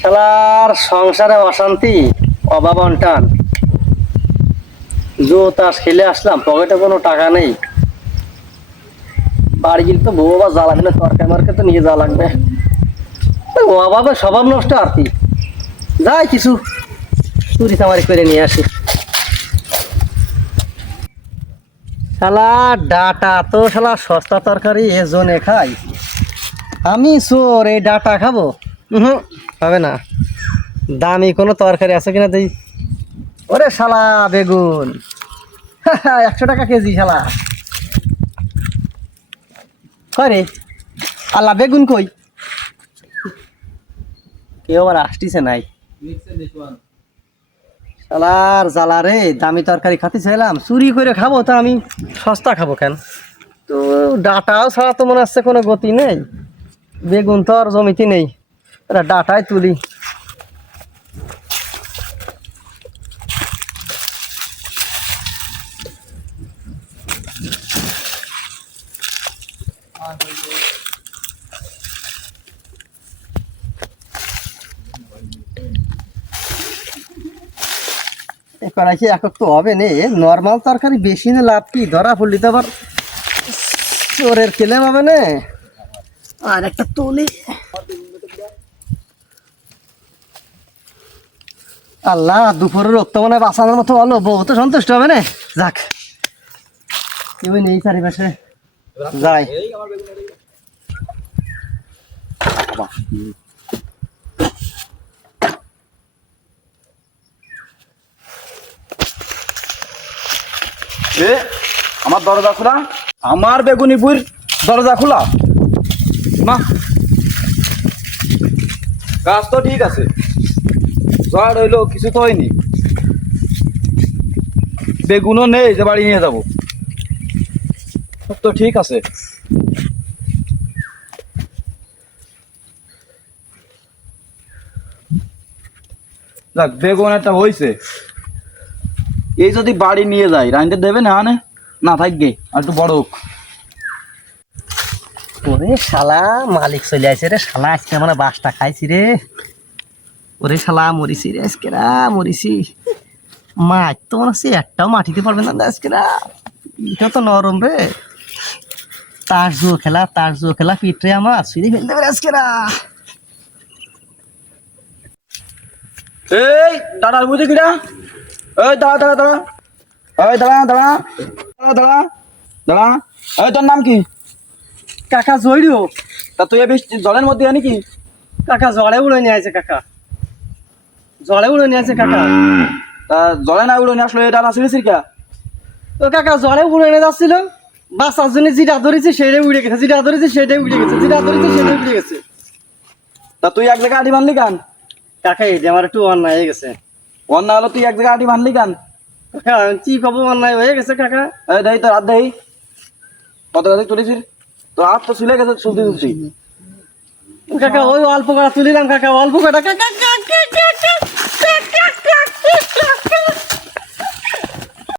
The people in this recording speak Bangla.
শালার সংসারে অশান্তি, অভাব অনটান। জো তাস খেলে আসলাম, পকেটে কোনো টাকা নেই। বাড়ি গেলে তো বউ বা জ্বালা দিলে তরকারি মার্কে তো নিয়ে যাওয়া লাগবে। অভাবে স্বভাব নষ্ট আর কি। যাই কিছু, চুরি তামারি করে নিয়ে আসি। শালা ডাটা, তো শালা সস্তা তরকারি এ জোনে খাই। আমি চোর, এই ডাটা খাব। হুম হবে না। দামি কোনো তরকারি আছে কিনা তুই ওরে শালা বেগুন। একশো টাকা কেজি শালা। কয় রে? আল্লাহ, বেগুন কই? কেউ আবার আসতিছে নাই। শালার জ্বালা রে, দামি তরকারি খাতে চাইলাম, চুরি করে খাব তা আমি। সস্তা খাব কেন? তো ডাটাও ছাড়া তো মনে হচ্ছে কোনো গতি নেই। বেগুন তো আর জমিতে নেই। এটা ডাটাই তুলি। কড়াইছে একক তো হবে নে নর্মাল তরকারি বেশি না, লাভ কি? ধরা পড়লি তো আবার। চোরের কেলেম হবে না। আর একটা তুলি। আল্লাহ, দুপুরের রক্ত মনে বাঁচানোর মতো হলো বউ তো সন্তুষ্ট হবে না? যাক। কেউ নেই চারিপাশে। যাই। আমার দরজা খোলা? আমার বেগুনি বেগুনিপুর দরজা খোলা? মা। গাছ তো ঠিক আছে। ঝড় হইল কিছু তো হয়নি। বেগুনও নেই যে বাড়ি নিয়ে যাব। সব তো ঠিক আছে। যাক, বেগুন একটা হয়েছে এই যদি বাড়ি নিয়ে যাই, রাইনতে দেবে না, আনে? না থাকবে আর একটু বড় হোক। ওরে শালা, মালিক চলে আসে রে, শালা, আজকে আমরা বাসটা খাইছি রে। ওরে শালা, মরিছি রে আজকে রা, মরিছি। মাছ তো মনে হচ্ছে একটাও মাটিতে পারবে না আজকে রা। এটা তো নরম রে। তার জো খেলা, তার জো খেলা পিঠরে আমার, সিঁড়ি ফেলতে পারে আজকে রা। এই দাঁড়া বুঝে কিনা? এই, দাঁড়া দাঁড়া দাঁড়া। এই, দাঁড়া দাঁড়া। দাঁড়া দাঁড়া। দাঁড়া। এই, তোর নাম কি? কাকা জড়িও তা তুই বেশ জলের মধ্যে আনি কি? কাকা জলে উড়ে নিয়ে আছে কাকা। জলে উড়ে নিয়ে আছে কাকা। তা জলে না উড়ে নিয়ে আসলো এটা না শুনেছিস কা? তো কাকা জলে উড়ে নিয়ে যাচ্ছিল বাসার জন্য যেটা ধরেছে সেটাই উড়ে গেছে যেটা ধরেছে সেটাই উড়ে গেছে যেটা ধরেছে সেটাই উড়ে গেছে। তা তুই এক জায়গায় আটি বানলি কান? কাকা এই যে আমার একটু অন্যায় হয়ে গেছে। না হলো তুই এক জায়গায় আটি বানলি কান? কাকা কি কব অন্যায় হয়ে গেছে কাকা। এই দেই তোর হাত দেই। কত গাছে তুলেছিস? তোর হাত তো চুলে গেছে চুলতে চুলছি কাকা ওই অল্প কটা তুলিলাম কাকা অল্প কটা। কাকা কাকা, কাকা।